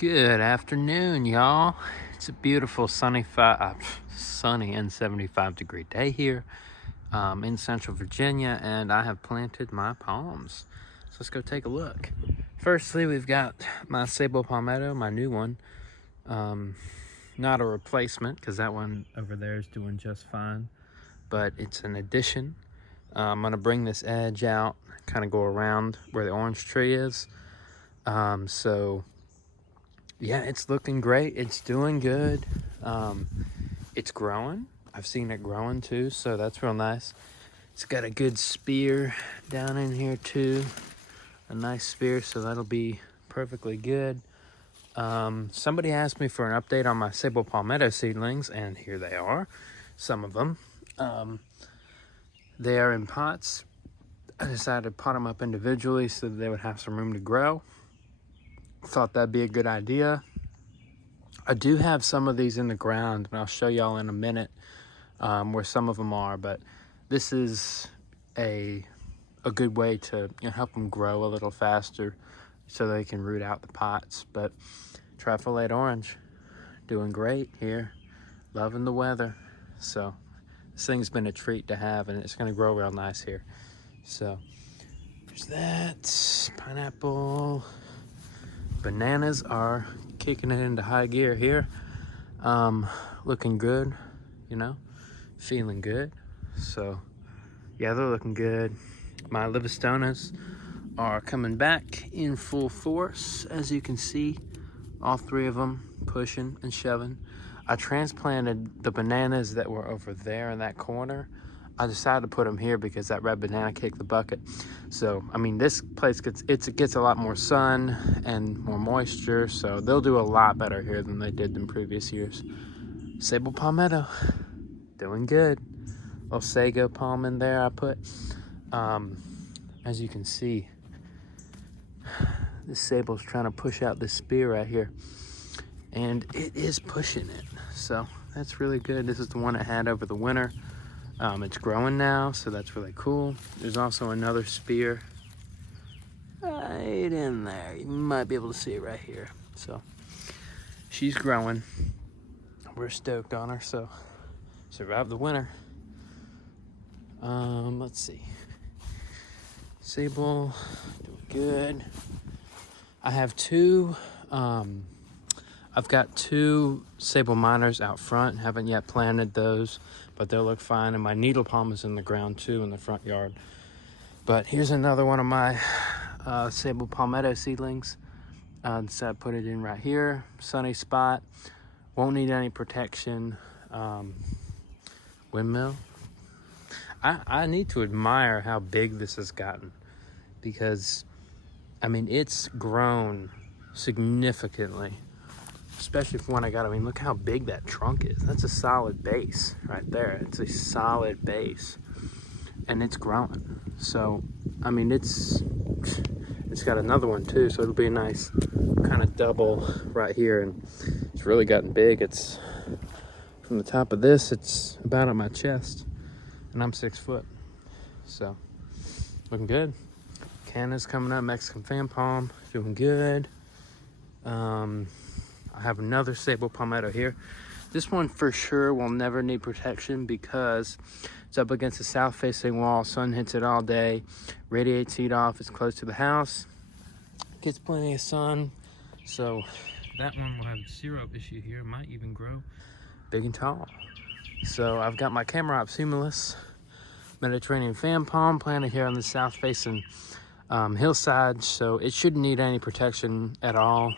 Good afternoon, y'all. It's a beautiful sunny and 75-degree day here in Central Virginia, and I have planted my palms. So let's go take a look. Firstly, we've got my Sabal Palmetto, my new one. Not a replacement, because that one over there is doing just fine, but it's an addition. I'm gonna bring this edge out, kind of go around where the orange tree is. Yeah, it's looking great. It's doing good. It's growing. I've seen it growing too, so that's real nice. It's got a good spear down in here too. A nice spear, so that'll be perfectly good. Somebody asked me for an update on my Sabal Palmetto seedlings, and here they are. Some of them. They are in pots. I decided to pot them up individually so that they would have some room to grow. Thought that'd be a good idea. I do have some of these in the ground, and I'll show y'all in a minute where some of them are, but this is a good way to help them grow a little faster so they can root out the pots. But trifoliate orange, doing great here, loving the weather. So this thing's been a treat to have, and it's going to grow real nice here. So there's that. Pineapple. Bananas are kicking it into high gear here. Looking good, feeling good. So yeah, they're looking good. My Livistonas are coming back in full force, as you can see. All three of them pushing and shoving. I transplanted the bananas that were over there in that corner. I decided to put them here because that red banana kicked the bucket. So, I mean, this place gets a lot more sun and more moisture, so they'll do a lot better here than they did in previous years. Sabal Palmetto, doing good. Little sago palm in there I put. As you can see, this Sabal's trying to push out this spear right here, and it is pushing it. So that's really good. This is the one I had over the winter. It's growing now, so that's really cool. There's also another spear right in there. You might be able to see it right here. So she's growing. We're stoked on her, so survived the winter. Let's see. Sabal, doing good. I have I've got two Sabal minors out front. Haven't yet planted those, but they'll look fine. And my needle palm is in the ground too in the front yard. But here's another one of my Sabal Palmetto seedlings. So I put it in right here, sunny spot. Won't need any protection. Windmill. I need to admire how big this has gotten, because I mean, it's grown significantly. Especially for when I got it. I mean, look how big that trunk is. That's a solid base right there. It's a solid base, and it's growing. So, I mean, it's got another one too. So it'll be a nice kind of double right here, and it's really gotten big. It's from the top of this, it's about at my chest, and I'm 6 foot. So looking good. Canna's coming up. Mexican fan palm, doing good. I have another Sabal Palmetto here. This one for sure will never need protection because it's up against the south facing wall. Sun hits it all day, radiates heat off. It's close to the house, gets plenty of sun. So that one will have zero issue here. Might even grow big and tall. So I've got my Camerops humilis Mediterranean fan palm planted here on the south facing hillside, so it shouldn't need any protection at all.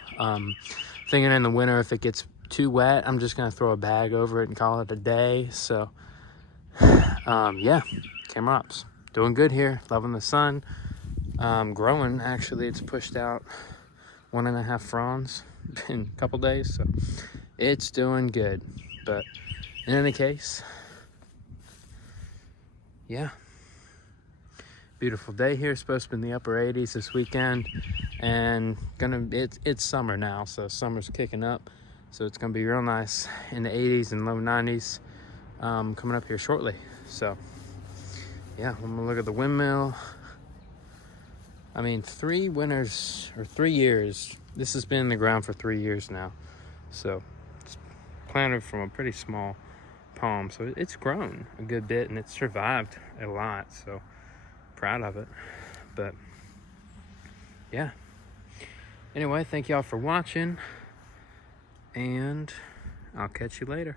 Thinking in the winter, if it gets too wet, I'm just gonna throw a bag over it and call it a day. So yeah, Camerops doing good here, loving the sun. Growing, actually. It's pushed out 1.5 fronds in a couple days, so it's doing good. But in any case, yeah, beautiful day here. Supposed to be in the upper 80s this weekend, and it's summer now, so summer's kicking up, so it's gonna be real nice in the 80s and low 90s coming up here shortly. So yeah, I'm gonna look at the Windmill. I mean, 3 winters or 3 years. This has been in the ground for 3 years now. So it's planted from a pretty small palm. So it's grown a good bit and it's survived a lot. So proud of it. But yeah. Anyway, thank y'all for watching. And I'll catch you later.